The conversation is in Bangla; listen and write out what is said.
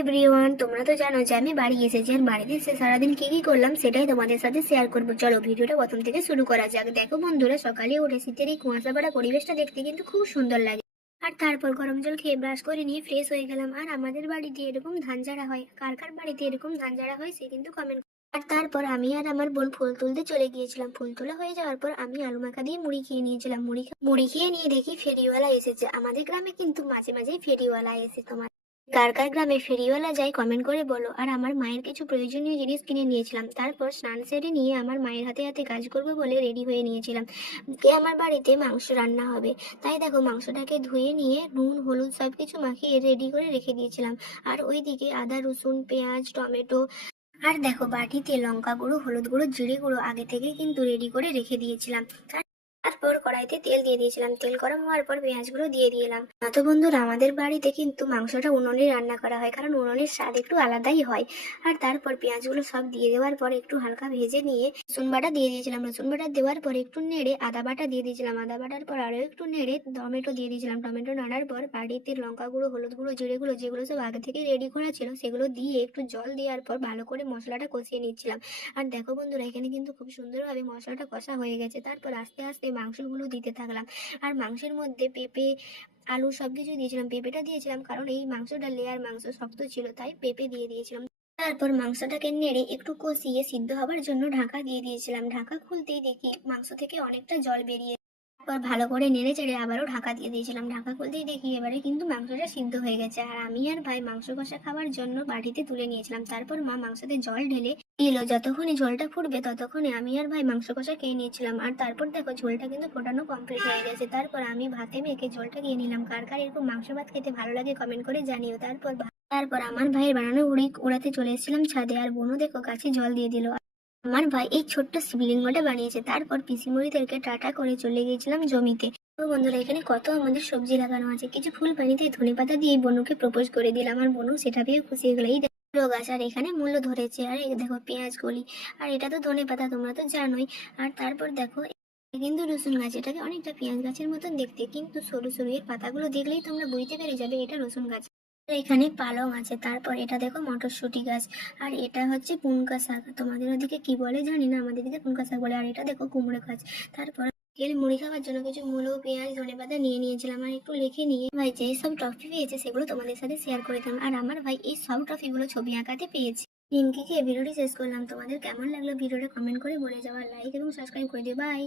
এভরিওয়ান তোমরা তো জানো যে আমি বাড়ি এসেছি আর বাড়িতে এসে সারাদিন কি কি করলাম সেটাই তোমাদের সাথে শেয়ার করব। চলো ভিডিওটা প্রথম থেকে শুরু করা যাক। দেখো বন্ধুরা, সকালে উঠে শীতের এই কুয়াশা পড়া পরিবেশটা দেখতে কিন্তু খুব সুন্দর লাগে। আর তারপর গরম জল খেয়ে ব্রাশ করে নিয়ে ফ্রেশ হয়ে গেলাম। আর আমাদের বাড়িতে এরকম ধান ঝাড়া হয়, কার কার বাড়িতে এরকম ধান ঝাড়া হয় সে কিন্তু কমেন্ট আর তারপর আমি আর আমার বোন ফুল তুলতে চলে গিয়েছিলাম। ফুল তোলা হয়ে যাওয়ার পর আমি আলু মাখা দিয়ে মুড়ি খেয়ে নিয়েছিলাম। মুড়ি মুড়ি খেয়ে নিয়ে দেখি ফেরিওয়ালা এসেছে। আমাদের গ্রামে কিন্তু মাঝে মাঝেই ফেরিওয়ালা এসে তোমার কার কার গ্রামে ফেরিওয়ালা যায় কমেন্ট করে বলো, আর আমার মায়ের কিছু প্রয়োজনীয় জিনিস কিনে নিয়েছিলাম। তারপর স্নান সেরে নিয়ে আমার মায়ের হাতে হাতে কাজ করব বলে রেডি হয়ে নিয়েছিলাম। কে আমার বাড়িতে মাংস রান্না হবে। তাই দেখো মাংসটাকে ধুয়ে নিয়ে নুন, হলুদ সব কিছু মাখিয়ে রেডি করে রেখে দিয়েছিলাম। আর ওইদিকে আদা, রসুন, পেঁয়াজ, টমেটো আর দেখো বাটিতে লঙ্কা গুঁড়ো, হলুদ গুঁড়ো, জিরে গুঁড়ো আগে থেকে কিন্তু রেডি করে রেখে দিয়েছিলাম। তারপর কড়াইতে তেল দিয়ে দিয়েছিলাম। তেল গরম হওয়ার পর পেঁয়াজগুলো দিয়ে দিলাম না তো বন্ধুরা, আমাদের বাড়িতে কিন্তু মাংসটা উনুনে রান্না করা হয়, কারণ উনুনের স্বাদ একটু আলাদাই হয়। আর তারপর পেঁয়াজগুলো সব দিয়ে দেওয়ার পর একটু হালকা ভেজে নিয়ে রসুন বাটা দিয়ে দিয়েছিলাম। রসুন বাটা দেওয়ার পর একটু নেড়ে আদা বাটা দিয়ে দিয়েছিলাম। আদা বাটার পর আরও একটু নেড়ে টমেটো দিয়ে দিয়েছিলাম। টমেটো নাড়ার পর বাড়িতে লঙ্কা গুঁড়ো, হলুদ গুঁড়ো, জিরে গুঁড়ো, যেগুলো সব আগে থেকে রেডি করা ছিল, সেগুলো দিয়ে একটু জল দেওয়ার পর ভালো করে মশলাটা কষিয়ে নিচ্ছিলাম। আর দেখো বন্ধুরা, এখানে কিন্তু খুব সুন্দরভাবে মশলাটা কষা হয়ে গেছে। তারপর আস্তে আস্তে মাংসগুলো দিতে থাকলাম। আর মাংসের মধ্যে পেঁপে, আলু সব কিছু দিয়েছিলাম। পেঁপেটা দিয়েছিলাম কারণ এই মাংসটা লেয়ার মাংস শক্ত ছিল, তাই পেঁপে দিয়ে দিয়েছিলাম। তারপর মাংসটাকে নেড়ে একটু কষিয়ে সিদ্ধ হবার জন্য ঢাকা দিয়ে দিয়েছিলাম। ঢাকা খুলতেই দেখি মাংস থেকে অনেকটা জল বেরিয়ে তারপর ভালো করে নেড়ে চেড়ে আবারও ঢাকা দিয়ে দিয়েছিলাম। ঢাকা খুলতেই দেখি এবারে কিন্তু মাংসটা সিদ্ধ হয়ে গেছে। আর আমি আর ভাই মাংস কষা খাওয়ার জন্য বাটিতে তুলে নিয়েছিলাম। তারপর মা মাংসতে জল ঢেলে দিল। যতক্ষণে জলটা ফুটবে ততক্ষণে আমি আর ভাই মাংস কষা খেয়ে নিয়েছিলাম। আর তারপর দেখো ঝোলটা কিন্তু ফোটানো কমপ্লিট হয়ে গেছে। তারপর আমি ভাতে মেখে ঝোলটা খেয়ে নিলাম। কার কার এরকম মাংস ভাত খেতে ভালো লাগে কমেন্ট করে জানিও। তারপর তারপর আমার ভাইয়ের বানানো উড়ি ওড়াতে চলে এসেছিলাম ছাদে। আর বোনও দেখো গাছে জল দিয়ে দিল। আমার ভাই এই ছোট্ট শিবলিঙ্গটা বানিয়েছে। তারপর পিসিমুড়িদেরকে টাটা করে চলে গিয়েছিলাম জমিতে। তো বন্ধুরা, এখানে কত আমাদের সবজি লাগানো আছে। কিছু ফুল পানিতে ধনে পাতা দিয়ে বনুকে প্রপোজ করে দিলাম। আর বনু সেটা পেয়ে খুশি হয়ে গেলো। এই গাছ, আর এখানে মূল্য ধরেছে। আর দেখো পেঁয়াজ, কলি, আর এটা তো ধনে পাতা, তোমরা তো জানোই। আর তারপর দেখো কিন্তু রসুন গাছ। এটাকে অনেকটা পেঁয়াজ গাছের মতন দেখতে। কিন্তু সরু সরু এর পাতাগুলো দেখলেই তোমরা বুঝতে পেরে যাবে, এটা রসুন গাছ। এখানে পালং আছে। তারপর এটা দেখো মটরশুঁটি গাছ। আর এটা হচ্ছে পুনকা শাক। তোমাদের ওদিকে কি বলে জানি না, আমাদের দিকে পুনকা শাক বলে। আর এটা দেখো কুমড়ো গাছ। তারপর তেল মুড়ি খাওয়ার জন্য কিছু মূলো, পেঁয়াজ, ধনে পাতা নিয়ে নিয়েছিলাম। আর একটু লিখে নিয়ে ভাই, যে সব ট্রফি পেয়েছে সেগুলো তোমাদের সাথে শেয়ার করে দিলাম। আর আমার ভাই এই সব ট্রফিগুলো ছবি আঁকাতে পেয়েছে। নিমকি খেয়ে ভিডিওটি শেষ করলাম। তোমাদের কেমন লাগল ভিডিওটা কমেন্ট করে বলে যাওয়ার লাইক এবং সাবস্ক্রাইব করে দিও। বাই